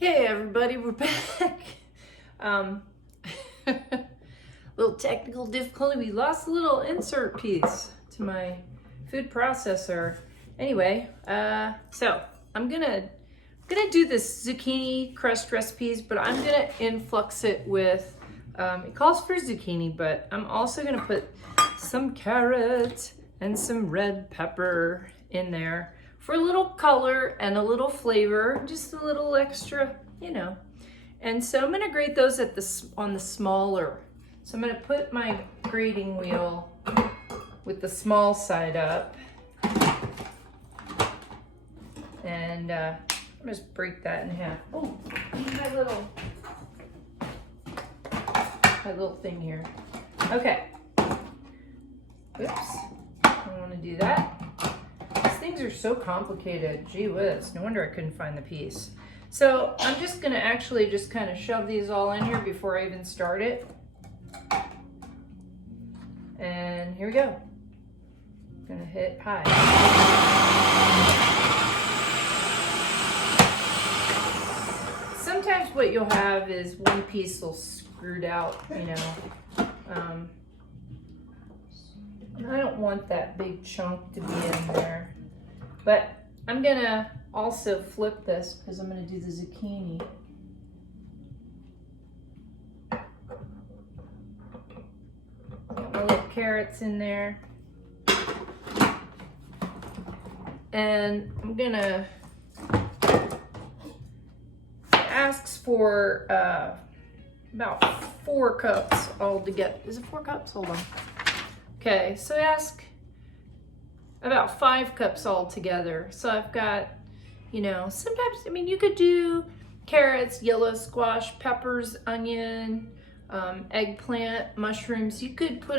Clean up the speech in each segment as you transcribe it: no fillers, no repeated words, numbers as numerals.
Okay, everybody, we're back. Little technical difficulty. We lost a little insert piece to my food processor. Anyway, so I'm gonna do this zucchini crust recipes, but I'm gonna influx it with. It calls for zucchini, but I'm also gonna put some carrot and some red pepper in there for a little color and a little flavor, just a little extra, you know. And so I'm gonna grate those on the smaller. So I'm gonna put my grating wheel with the small side up, and just break that in half. Oh, my little thing here. Okay. Oops. I don't want to do that. These things are so complicated. Gee whiz. No wonder I couldn't find the piece. So I'm just going to actually just kind of shove these all in here before I even start it. And here we go. I'm going to hit high. Sometimes what you'll have is one piece will screwed out, you know. I don't want that big chunk to be in there. But I'm gonna also flip this because I'm gonna do the zucchini. Got my little carrots in there. And I'm gonna, it asks for about 4 cups all together. Is it 4 cups? Hold on. Okay, so I ask about 5 cups all together. So I've got, you know, sometimes, I mean, you could do carrots, yellow squash, peppers, onion, eggplant, mushrooms. You could put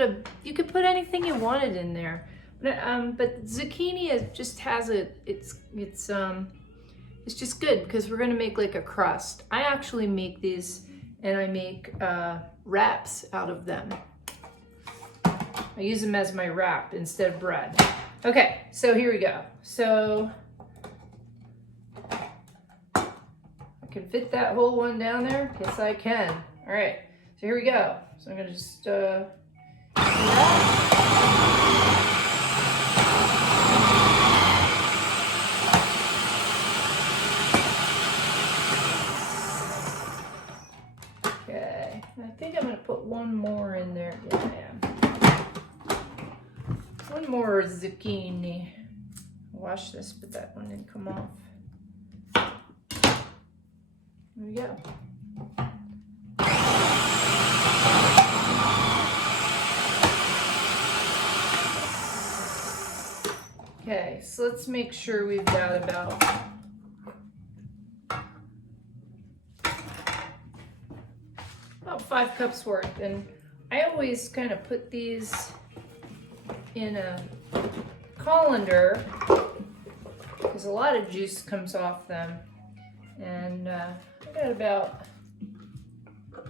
anything you wanted in there. But zucchini just has it's just good because we're gonna make like a crust. I actually make these and I make wraps out of them. I use them as my wrap instead of bread. Okay, so here we go. So I can fit that whole one down there? Yes, I can. All right, so here we go. So I'm gonna just do that. Okay, I think I'm gonna put one more in there. Yeah, I am. One more zucchini. Wash this, but that one didn't come off. There we go. Okay, so let's make sure we've got about about 5 cups worth. And I always kind of put these in a colander because a lot of juice comes off them. And I got about a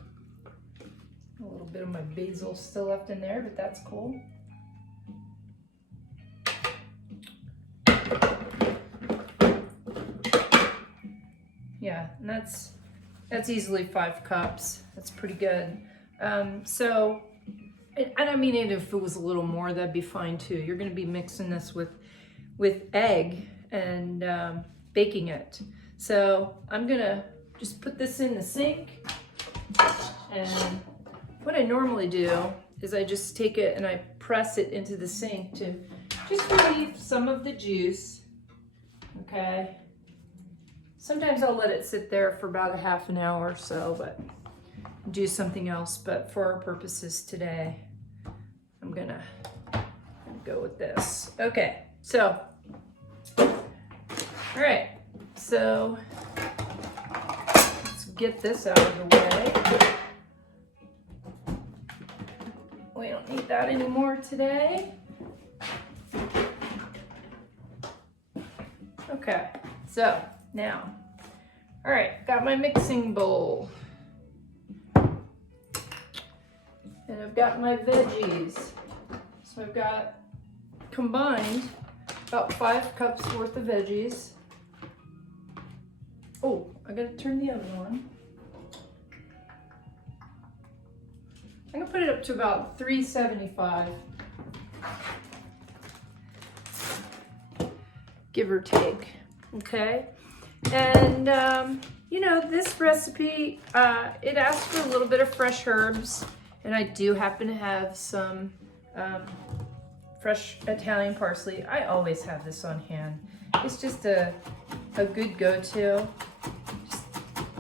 little bit of my basil still left in there, but that's cool. Yeah, and that's easily 5 cups. That's pretty good. So, and I mean, if it was a little more, that'd be fine too. You're going to be mixing this with egg and baking it. So I'm going to just put this in the sink. And what I normally do is I just take it and I press it into the sink to just relieve some of the juice. Okay. Sometimes I'll let it sit there for about a half an hour or so, but do something else. But for our purposes today, I'm gonna go with this. Okay, so, all right, so let's get this out of the way. We don't need that anymore today. Okay, so now, all right, got my mixing bowl. And I've got my veggies. So I've got combined about 5 cups worth of veggies. Oh, I gotta turn the oven on. I'm gonna put it up to about 375. Give or take, okay? And, you know, this recipe, it asks for a little bit of fresh herbs, and I do happen to have some fresh Italian parsley. I always have this on hand. It's just a good go-to,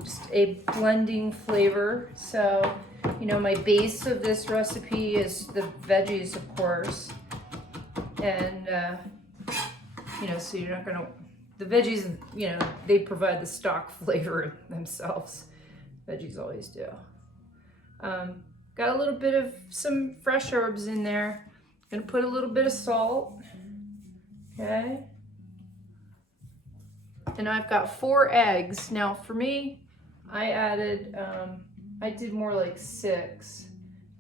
just a blending flavor. So, you know, my base of this recipe is the veggies, of course, and, you know, so you're not gonna, the veggies, you know, they provide the stock flavor themselves. Veggies always do. Got a little bit of some fresh herbs in there. Gonna put a little bit of salt, okay? And I've got 4 eggs. Now for me, I added, I did more like 6.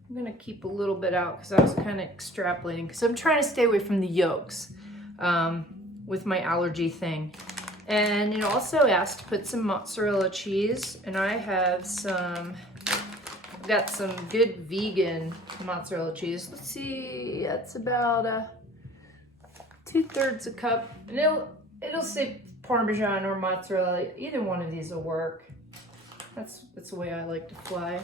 I'm gonna keep a little bit out because I was kind of extrapolating because I'm trying to stay away from the yolks with my allergy thing. And it also asked to put some mozzarella cheese, and I have some, I've got some good vegan mozzarella cheese. Let's see, that's about 2/3 a cup. And it'll say Parmesan or mozzarella. Either one of these will work. That's the way I like to fly.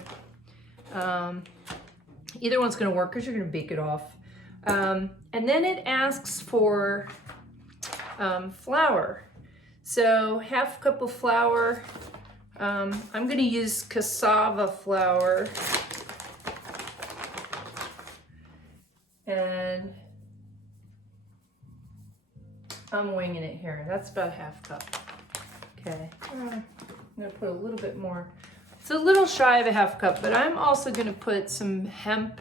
Either one's gonna work because you're gonna bake it off. And then it asks for flour. So 1/2 cup of flour. I'm gonna use cassava flour. And I'm winging it here. That's about 1/2 cup. Okay. I'm gonna put a little bit more. It's a little shy of a 1/2 cup, but I'm also gonna put some hemp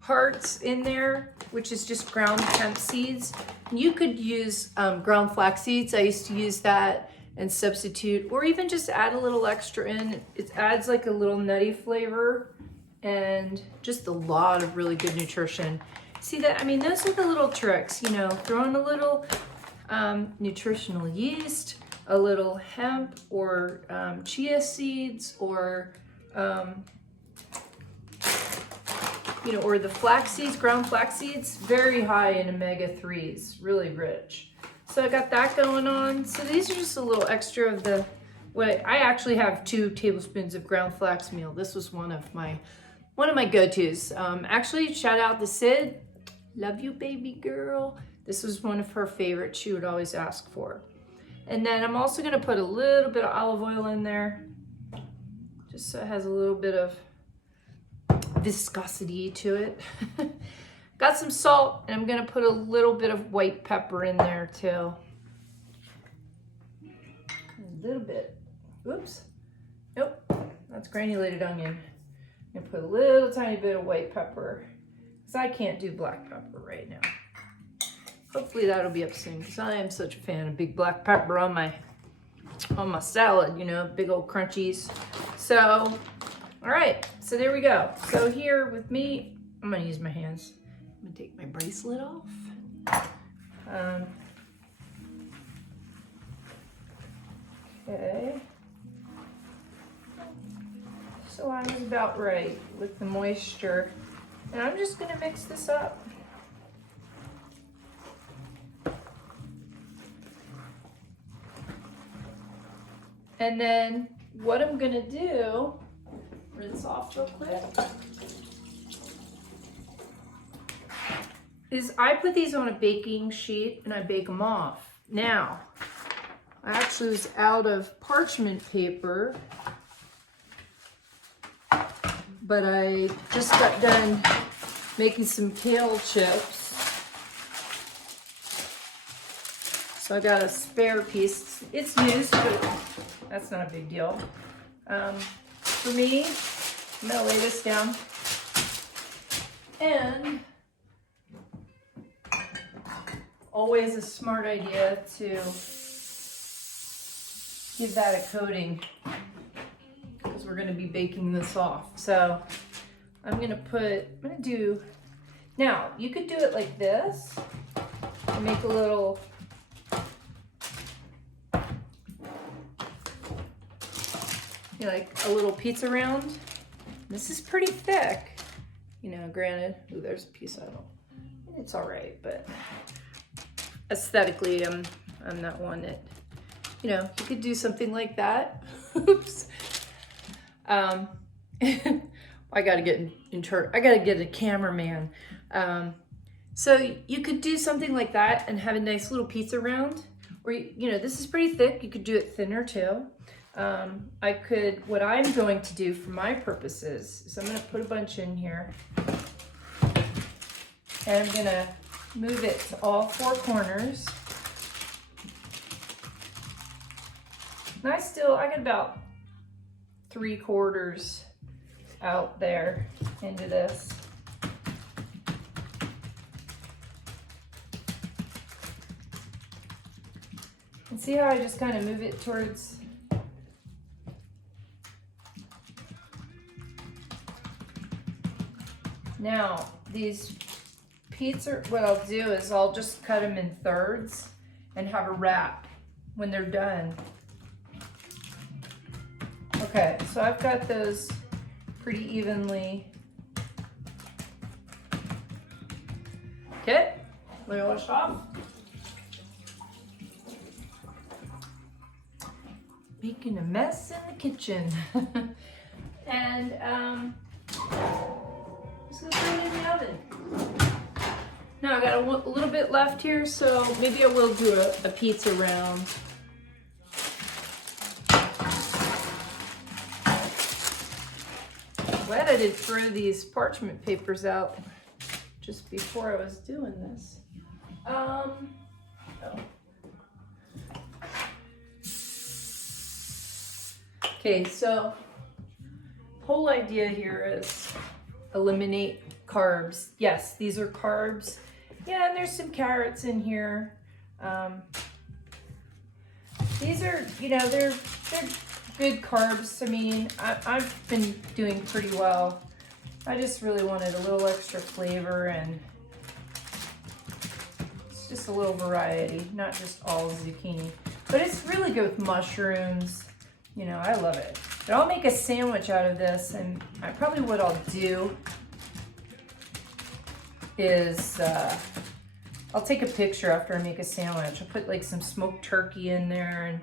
hearts in there, which is just ground hemp seeds. You could use ground flax seeds. I used to use that and substitute, or even just add a little extra in. It adds like a little nutty flavor and just a lot of really good nutrition. See that? I mean, those are the little tricks, you know, throwing a little nutritional yeast, a little hemp or chia seeds, or you know, or the flax seeds, ground flax seeds, very high in omega-3s, really rich. So I got that going on. So these are just a little extra of the, what I actually have 2 tablespoons of ground flax meal. This was one of my go-tos. Actually, shout out to Sid. Love you, baby girl. This was one of her favorites she would always ask for. And then I'm also gonna put a little bit of olive oil in there, just so it has a little bit of viscosity to it. Got some salt, and I'm gonna put a little bit of white pepper in there too. A little bit. Oops. Nope. That's granulated onion. I'm gonna put a little tiny bit of white pepper, because I can't do black pepper right now. Hopefully that'll be up soon, because I am such a fan of big black pepper on my salad, you know, big old crunchies. So, all right, so there we go. So here with me, I'm gonna use my hands. I'm gonna take my bracelet off. Okay. So I was about right with the moisture. And I'm just gonna mix this up. And then what I'm gonna do, rinse off real quick, is I put these on a baking sheet and I bake them off. Now, I actually was out of parchment paper, but I just got done making some kale chips. So I got a spare piece. It's used, but that's not a big deal. For me, I'm gonna lay this down. And always a smart idea to give that a coating, because we're gonna be baking this off. So I'm gonna do, now you could do it like this and make a little you know, like a little pizza round. This is pretty thick, you know, granted. Ooh, there's a piece I don't, it's all right, but aesthetically, I'm not one that, you know, you could do something like that. Oops. I gotta get in church. I gotta get a cameraman. So you could do something like that and have a nice little pizza round. Or, you know, this is pretty thick. You could do it thinner too. What I'm going to do for my purposes is I'm gonna put a bunch in here. And I'm gonna move it to all four corners. And I got about 3/4 out there into this. And see how I just kind of move it towards. Now, these pizza, what I'll do is I'll just cut them in thirds and have a wrap when they're done. Okay, so I've got those pretty evenly. Okay, let me wash off. Making a mess in the kitchen. And just gonna throw it in the oven. Now I got a little bit left here, so maybe I will do a pizza round. Glad I did throw these parchment papers out just before I was doing this. Oh. Okay, so whole idea here is eliminate carbs. Yes, these are carbs. Yeah, and there's some carrots in here. These are, you know, they're good carbs. I mean, I've been doing pretty well. I just really wanted a little extra flavor, and it's just a little variety, not just all zucchini. But it's really good with mushrooms. You know, I love it. But I'll make a sandwich out of this, and what I'll do is I'll take a picture after I make a sandwich. I'll put like some smoked turkey in there and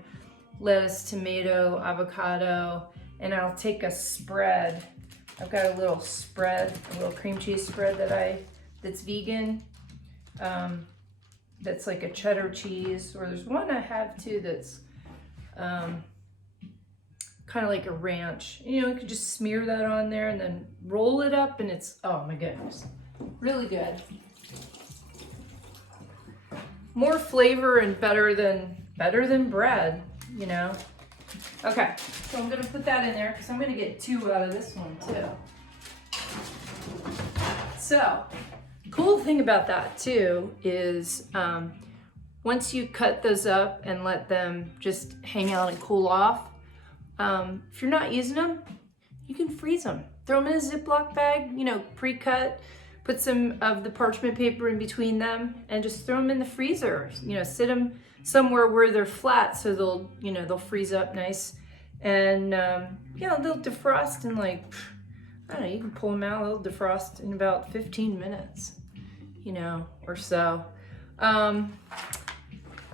lettuce, tomato, avocado, and I'll take a spread. I've got a little spread, a little cream cheese spread that's vegan. That's like a cheddar cheese, or there's one I have too that's kind of like a ranch. You know, you could just smear that on there and then roll it up, and it's, oh my goodness, really good. More flavor and better than bread, you know. Okay, so I'm gonna put that in there because I'm gonna get 2 out of this one too. So, cool thing about that too is once you cut those up and let them just hang out and cool off, if you're not using them, you can freeze them. Throw them in a Ziploc bag, you know, pre-cut. Put some of the parchment paper in between them and just throw them in the freezer. You know, sit them somewhere where they're flat so they'll freeze up nice. And, you know, they'll defrost in like, I don't know, you can pull them out, they'll defrost in about 15 minutes, you know, or so.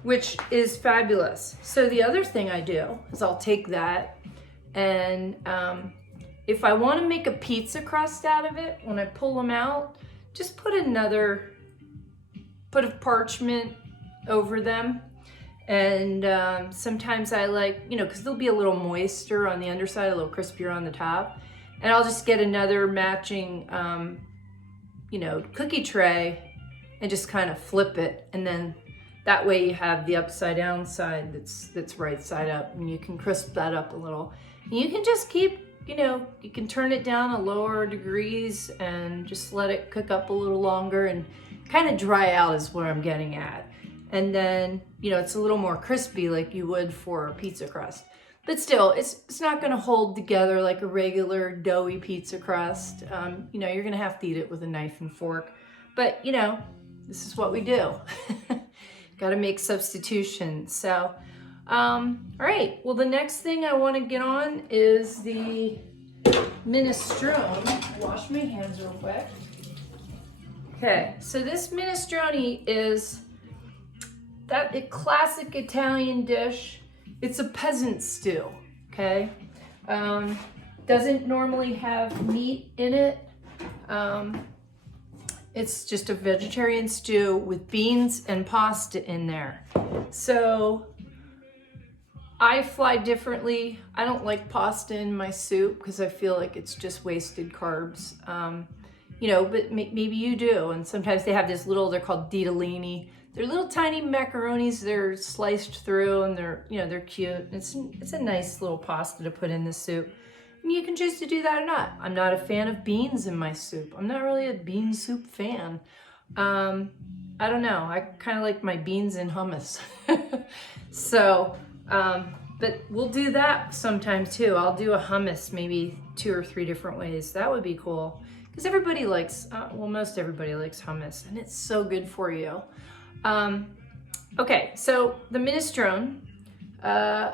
Which is fabulous. So the other thing I do is I'll take that and if I want to make a pizza crust out of it, when I pull them out, just put a parchment over them. And sometimes I like, you know, because they'll be a little moister on the underside, a little crispier on the top. And I'll just get another matching, you know, cookie tray and just kind of flip it. And then that way you have the upside down side that's right side up, and you can crisp that up a little. And you can just keep, you know, you can turn it down to lower degrees and just let it cook up a little longer and kind of dry out is what I'm getting at. And then, you know, it's a little more crispy like you would for a pizza crust. But still, it's not gonna hold together like a regular doughy pizza crust. You know, you're gonna have to eat it with a knife and fork. But, you know, this is what we do. Gotta make substitutions. So, All right, well, the next thing I want to get on is the minestrone. Wash my hands real quick. Okay, so this minestrone is that classic Italian dish. It's a peasant stew, okay? Doesn't normally have meat in it. It's just a vegetarian stew with beans and pasta in there. So I fly differently. I don't like pasta in my soup because I feel like it's just wasted carbs. You know, but maybe you do. And sometimes they have this little, they're called ditalini. They're little tiny macaronis. They're sliced through and they're, you know, they're cute. It's a nice little pasta to put in the soup. And you can choose to do that or not. I'm not a fan of beans in my soup. I'm not really a bean soup fan. I don't know. I kind of like my beans in hummus. So, but we'll do that sometime too. I'll do a hummus maybe 2 or 3 different ways. That would be cool. Because everybody likes, well, most everybody likes hummus, and it's so good for you. Okay, so the minestrone, I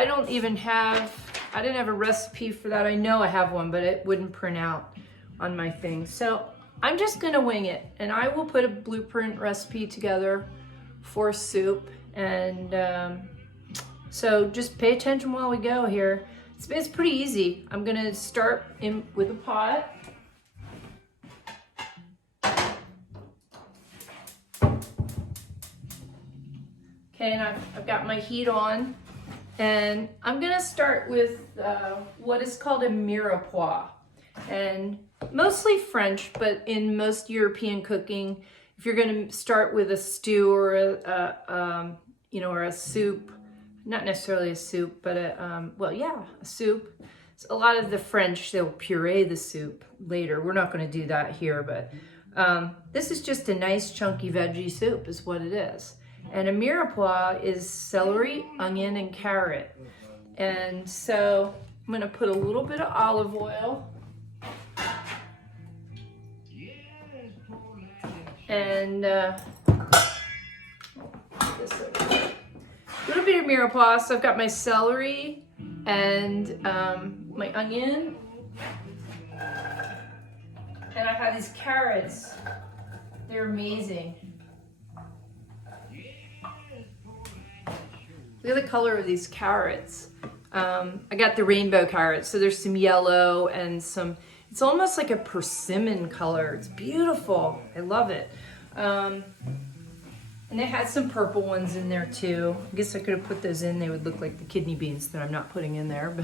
didn't have a recipe for that. I know I have one, but it wouldn't print out on my thing. So I'm just gonna wing it, and I will put a blueprint recipe together for soup. And so just pay attention while we go here. It's pretty easy. I'm gonna start with a pot. Okay, and I've got my heat on, and I'm gonna start with what is called a Mirepoix, and mostly French, but in most European cooking, if you're gonna start with a stew or or a soup, not necessarily a soup, but a soup. So a lot of the French, they'll puree the soup later. We're not gonna do that here, but this is just a nice chunky veggie soup is what it is. And a mirepoix is celery, onion, and carrot. And so I'm gonna put a little bit of olive oil. And a little bit of mirepoix. So I've got my celery and my onion. And I have these carrots. They're amazing. Look at the color of these carrots. I got the rainbow carrots, so there's some yellow and some, it's almost like a persimmon color. It's beautiful. I love it. And they had some purple ones in there too. I guess I could have put those in. They would look like the kidney beans that I'm not putting in there.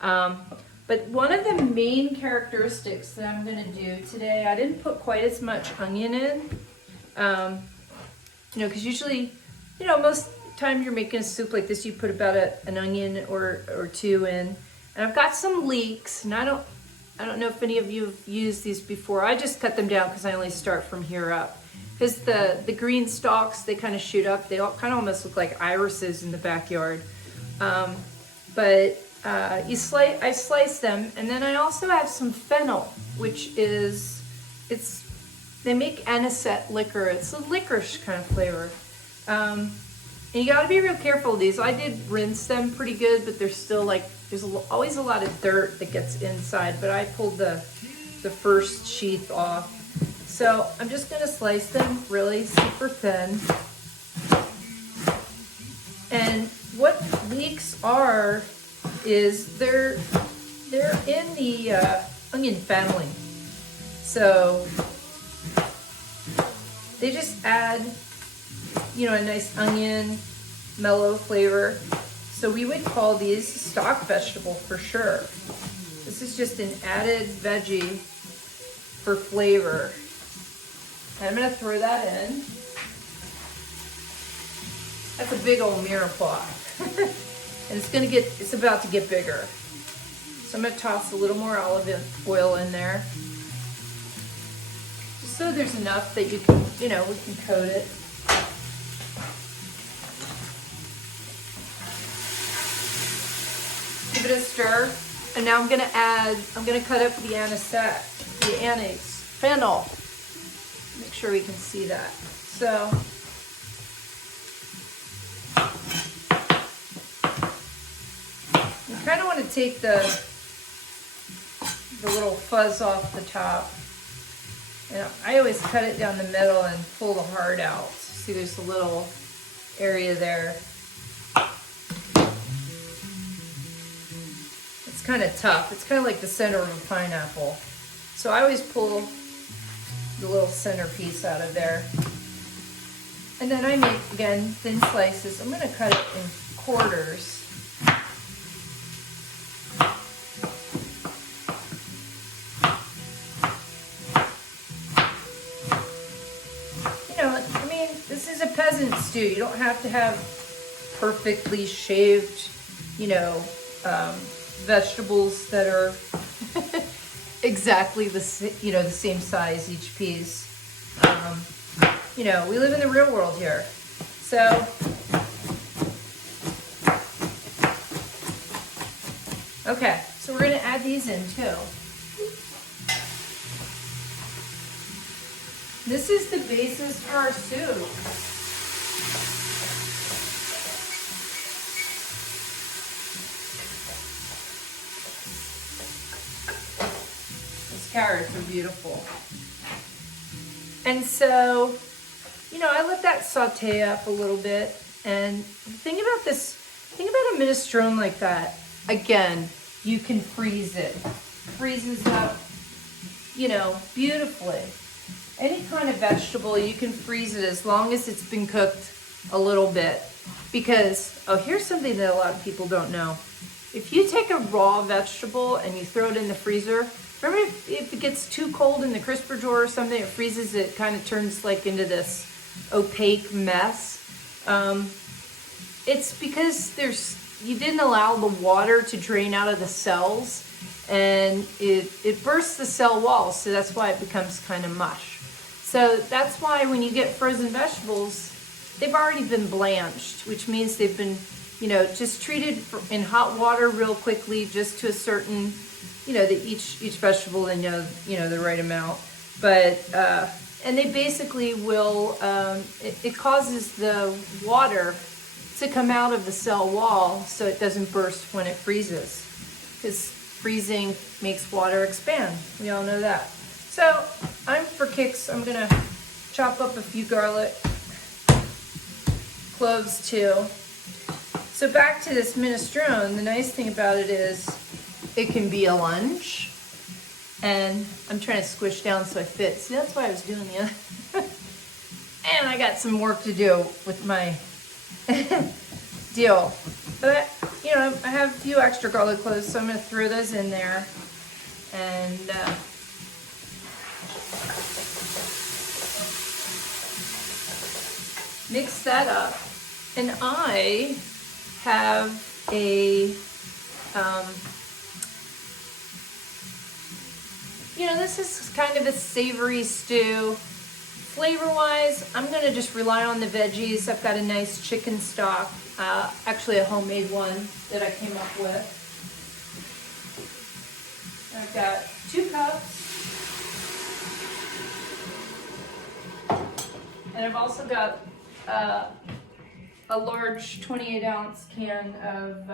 But one of the main characteristics that I'm gonna do today, I didn't put quite as much onion in. Because usually, most time you're making a soup like this, you put about an onion or 2 in. And I've got some leeks, and I don't know if any of you have used these before. I just cut them down because I only start from here up. Because the green stalks, they kind of shoot up. They all kind of almost look like irises in the backyard. I slice them, and then I also have some fennel, which is, they make anisette liquor. It's a licorice kind of flavor. And you gotta be real careful of these. I did rinse them pretty good, but there's still there's always a lot of dirt that gets inside, but I pulled the first sheath off. So I'm just gonna slice them really super thin. And what leeks are is they're in the onion family. So they just add a nice onion, mellow flavor. So we would call these stock vegetable for sure. This is just an added veggie for flavor. And I'm gonna throw that in. That's a big old mirepoix. And it's about to get bigger. So I'm gonna toss a little more olive oil in there. Just so there's enough that you can, we can coat it. Give it a stir, and now I'm gonna cut up the anise, fennel. Make sure we can see that. So, kind of want to take the little fuzz off the top. And I always cut it down the middle and pull the heart out. See, there's a little area there. It's kind of tough. It's kind of like the center of a pineapple. So I always pull the little center piece out of there. And then I make, again, thin slices. I'm going to cut it in quarters. This is a peasant stew. You don't have to have perfectly shaved, vegetables that are exactly the same size each piece. We live in the real world here. So, okay, so we're gonna add these in too. This is the basis for our soup. These carrots are beautiful. And so, I let that saute up a little bit. And the thing about a minestrone like that, again, you can freeze it. Freezes up, beautifully. Any kind of vegetable, you can freeze it as long as it's been cooked a little bit. Because, here's something that a lot of people don't know. If you take a raw vegetable and you throw it in the freezer, remember if it gets too cold in the crisper drawer or something, it freezes, it kind of turns like into this opaque mess. It's because you didn't allow the water to drain out of the cells, and it bursts the cell walls, so that's why it becomes kind of mush. So that's why when you get frozen vegetables, they've already been blanched, which means they've been, just treated in hot water real quickly, just to a certain, that each vegetable, they know, the right amount. But, and they basically will, it causes the water to come out of the cell wall so it doesn't burst when it freezes. Because freezing makes water expand. We all know that. So, for kicks, I'm gonna chop up a few garlic, cloves too. So back to this minestrone, the nice thing about it is it can be a lunch. And I'm trying to squish down so I fit. See, that's why I was doing the other. And I got some work to do with my deal. But, I have a few extra garlic cloves, so I'm gonna throw those in there. And, mix that up, and I have a, this is kind of a savory stew. Flavor-wise, I'm gonna just rely on the veggies. I've got a nice chicken stock, actually a homemade one that I came up with. I've got 2 cups. And I've also got a large 28-ounce can of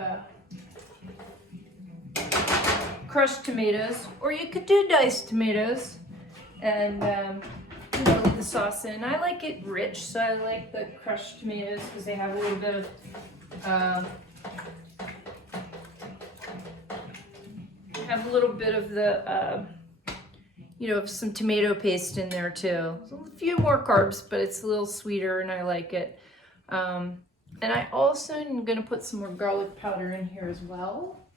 crushed tomatoes, or you could do diced tomatoes, and leave the sauce in. I like it rich, so I like the crushed tomatoes because they have a little bit of the of some tomato paste in there too. So a few more carbs, but it's a little sweeter and I like it. And I also am gonna put some more garlic powder in here as well.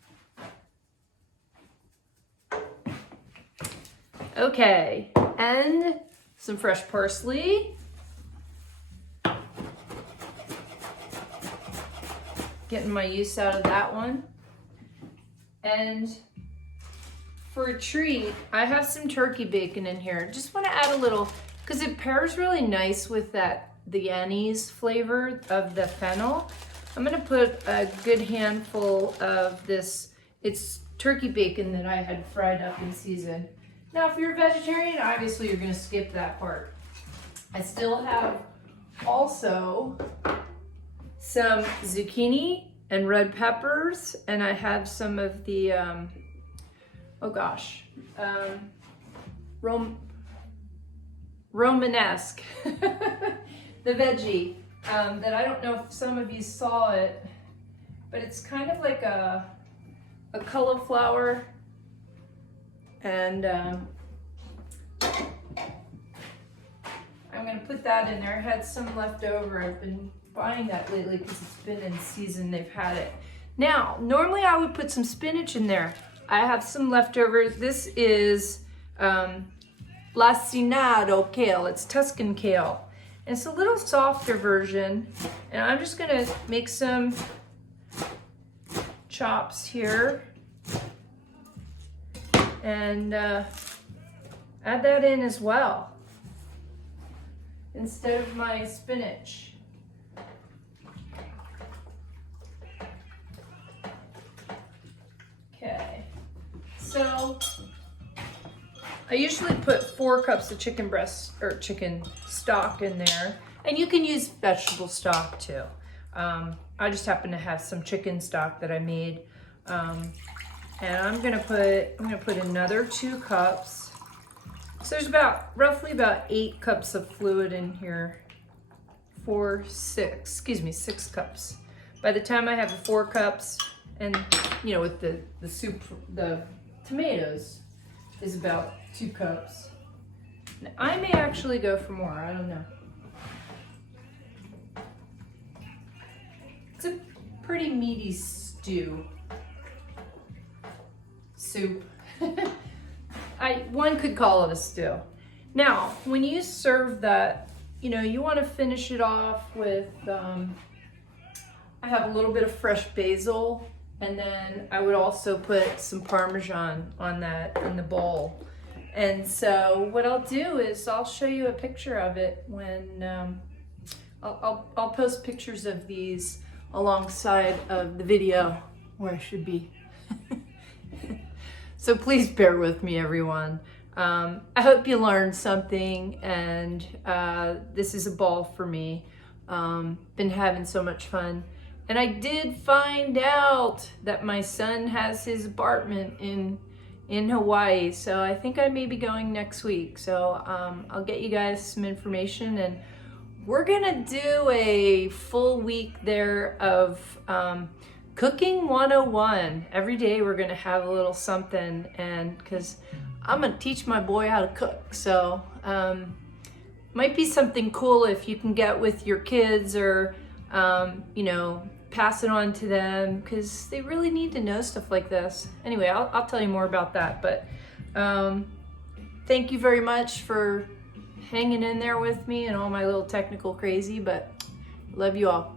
Okay, and some fresh parsley. Getting my use out of that one. And for a treat, I have some turkey bacon in here. Just want to add a little, because it pairs really nice with the anise flavor of the fennel. I'm gonna put a good handful of this. It's turkey bacon that I had fried up and seasoned. Now, if you're a vegetarian, obviously you're gonna skip that part. I still have also some zucchini and red peppers, and I have some of the, Romanesque, the veggie, that I don't know if some of you saw it, but it's kind of like a cauliflower, and I'm gonna put that in there. I had some left over. I've been buying that lately because it's been in season. They've had it. Now, normally I would put some spinach in there. I have some leftovers. This is Italiano kale. It's Tuscan kale. And it's a little softer version. And I'm just gonna make some chops here and add that in as well instead of my spinach. Okay, so I usually put 4 cups of chicken breast or chicken stock in there, and you can use vegetable stock too. I just happen to have some chicken stock that I made, and I'm gonna put another 2 cups. So there's roughly about 8 cups of fluid in here. 6 cups. By the time I have the 4 cups, and you know, with the soup, the tomatoes is about 2 cups. Now, I may actually go for more, I don't know. It's a pretty meaty soup. One could call it a stew. Now, when you serve that, you know, you want to finish it off with, I have a little bit of fresh basil, and then I would also put some Parmesan on that in the bowl. And so what I'll do is I'll show you a picture of it when, I'll post pictures of these alongside of the video where I should be. So please bear with me, everyone. I hope you learned something, and this is a ball for me. Been having so much fun. And I did find out that my son has his apartment in Hawaii, so I think I may be going next week. So I'll get you guys some information, and we're gonna do a full week there of Cooking 101. Every day we're gonna have a little something, and because I'm gonna teach my boy how to cook, so might be something cool if you can get with your kids, or you know, pass it on to them, because they really need to know stuff like this. Anyway, I'll tell you more about that, but thank you very much for hanging in there with me and all my little technical crazy, but love you all.